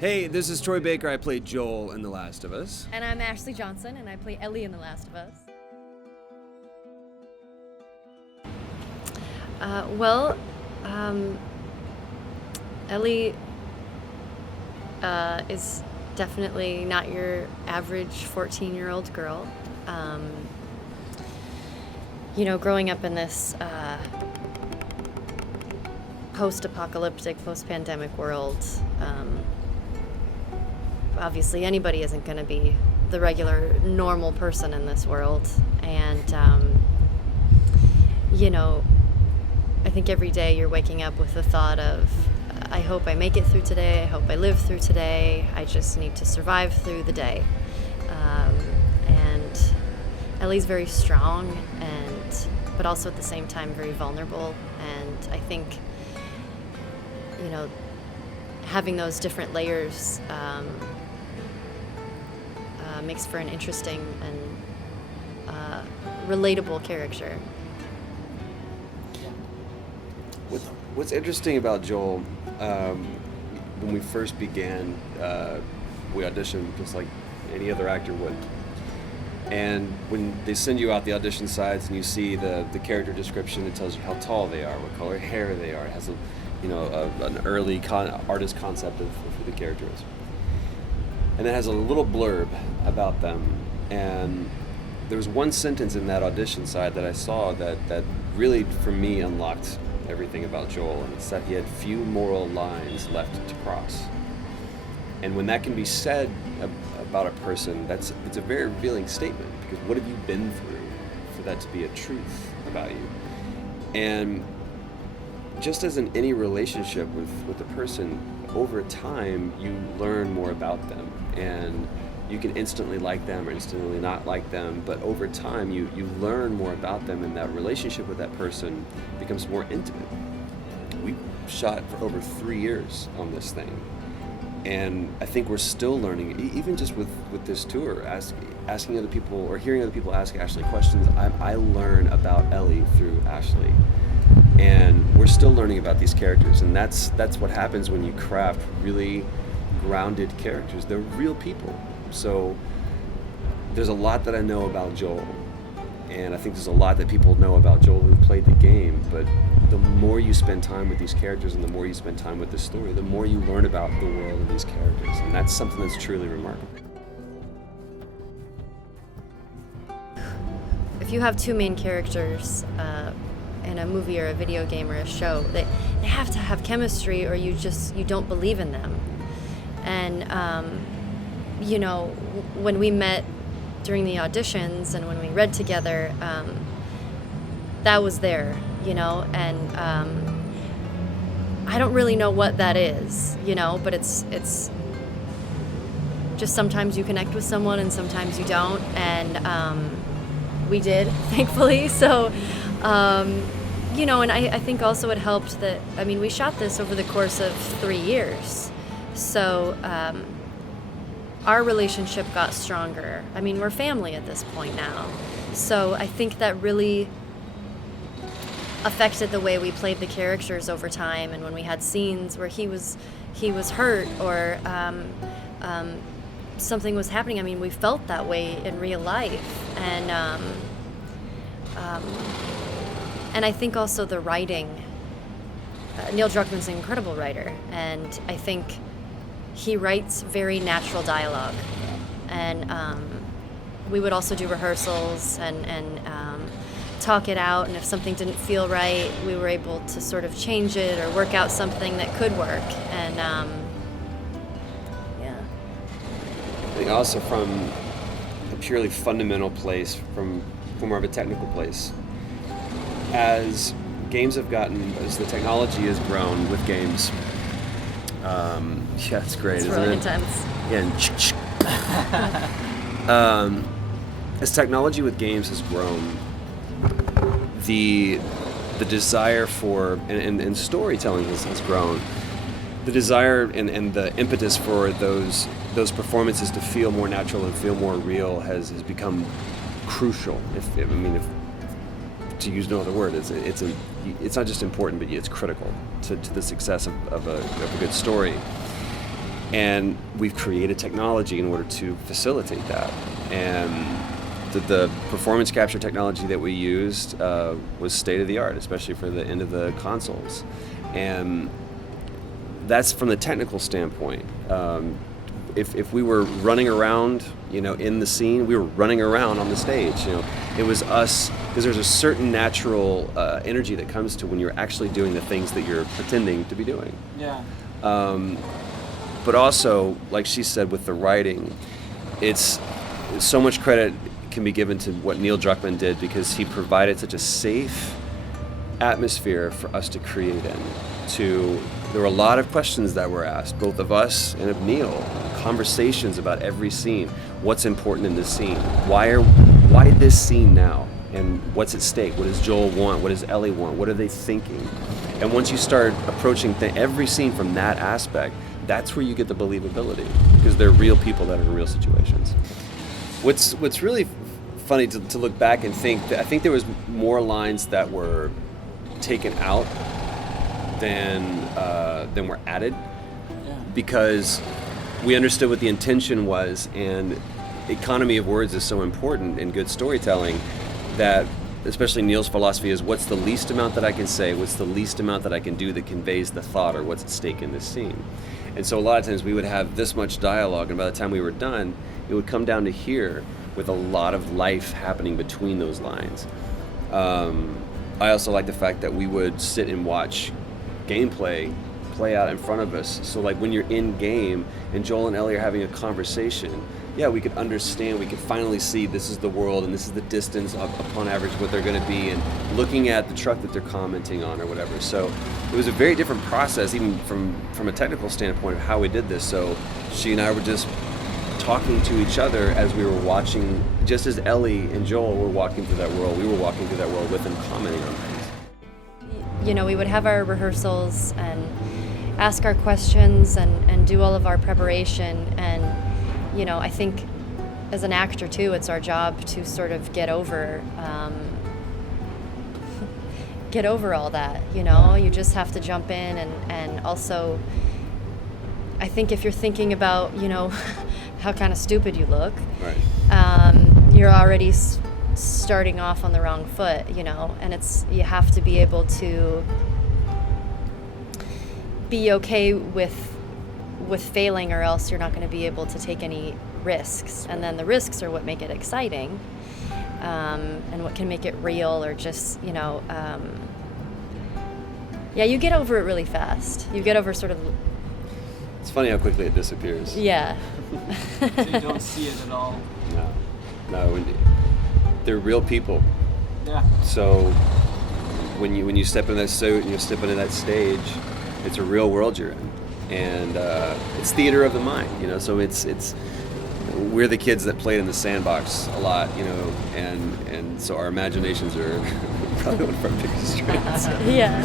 Hey, this is Troy Baker. I play Joel in The Last of Us. And I'm Ashley Johnson, and I play Ellie in The Last of Us. Ellie is definitely not your average 14-year-old girl. Growing up in this post-apocalyptic, post-pandemic world, obviously anybody isn't going to be the regular, normal person in this world. And, I think every day you're waking up with the thought of, I hope I make it through today, I hope I live through today, I just need to survive through the day. And Ellie's very strong, but also at the same time very vulnerable. And I think, having those different layers makes for an interesting and relatable character. What's interesting about Joel, when we first began, we auditioned just like any other actor would. And when they send you out the audition sides and you see the character description, it tells you how tall they are, what color hair they are. It has an early artist concept of who the character is. And it has a little blurb about them. And there was one sentence in that audition side that I saw that really, for me, unlocked everything about Joel. And it's that he had few moral lines left to cross. And when that can be said about a person, it's a very revealing statement, because what have you been through for that to be a truth about you? And just as in any relationship with a person, over time you learn more about them, and you can instantly like them or instantly not like them, but over time you learn more about them, and that relationship with that person becomes more intimate. We shot for over 3 years on this thing, and I think we're still learning, even just with this tour, asking other people or hearing other people ask Ashley questions. I learn about Ellie through Ashley, and we're still learning about these characters, and that's what happens when you craft really grounded characters. They're real people. So there's a lot that I know about Joel, and I think there's a lot that people know about Joel who've played the game, but the more you spend time with these characters and the more you spend time with this story, the more you learn about the world and these characters, and that's something that's truly remarkable. If you have two main characters in a movie or a video game or a show, they have to have chemistry, or you don't believe in them. And when we met during the auditions and when we read together, that was there, and I don't really know what that is, but it's just sometimes you connect with someone and sometimes you don't, and we did, thankfully. So, and I think also it helped that, we shot this over the course of 3 years. So our relationship got stronger. We're family at this point now. So I think that really affected the way we played the characters over time. And when we had scenes where he was hurt or something was happening, we felt that way in real life. And I think also the writing. Neil Druckmann's an incredible writer, and I think he writes very natural dialogue. And we would also do rehearsals and talk it out, and if something didn't feel right, we were able to sort of change it or work out something that could work. And I think also from a purely fundamental place, from more of a technical place, as the technology has grown with games, it's great, it's isn't really it? intense. Yeah, as technology with games has grown, the desire for and storytelling has grown. The desire and the impetus for those performances to feel more natural and feel more real has become crucial. If to use no other word, it's not just important, but it's critical to the success of a good story. And we've created technology in order to facilitate that. And the performance capture technology that we used was state of the art, especially for the end of the consoles. And that's from the technical standpoint. If we were running around, in the scene, we were running around on the stage. It was us, because there's a certain natural energy that comes to when you're actually doing the things that you're pretending to be doing. Yeah. But also, like she said, with the writing, it's so much credit can be given to what Neil Druckmann did, because he provided such a safe atmosphere for us to create in. There were a lot of questions that were asked, both of us and of Neil, conversations about every scene. What's important in this scene? Why this scene now? And what's at stake? What does Joel want? What does Ellie want? What are they thinking? And once you start approaching every scene from that aspect, that's where you get the believability, because they're real people that are in real situations. What's really funny to look back and think that I think there was more lines that were taken out than were added, because we understood what the intention was, and economy of words is so important in good storytelling, that especially Neil's philosophy is, what's the least amount that I can say, what's the least amount that I can do that conveys the thought or what's at stake in this scene. And so a lot of times we would have this much dialogue, and by the time we were done, it would come down to here with a lot of life happening between those lines. I also like the fact that we would sit and watch gameplay play out in front of us. So like when you're in game and Joel and Ellie are having a conversation, we could understand, we could finally see this is the world and this is the distance upon average what they're going to be, and looking at the truck that they're commenting on or whatever. So it was a very different process, even from a technical standpoint, of how we did this. So she and I were just talking to each other as we were watching, just as Ellie and Joel were walking through that world, we were walking through that world with them, commenting on things. We would have our rehearsals and ask our questions and do all of our preparation, and I think as an actor too, it's our job to sort of get over all that. You just have to jump in, and also I think if you're thinking about how kind of stupid you look, right, you're already starting off on the wrong foot, and you have to be able to be okay with failing, or else you're not going to be able to take any risks. And then the risks are what make it exciting, and what can make it real, or just you get over it really fast. You get over sort of. It's funny how quickly it disappears. Yeah. So you don't see it at all. No. They're real people. Yeah. So when you step in that suit and you step into that stage, it's a real world you're in, and it's theater of the mind. So it's we're the kids that played in the sandbox a lot, and so our imaginations are probably one of our biggest strengths. Yeah.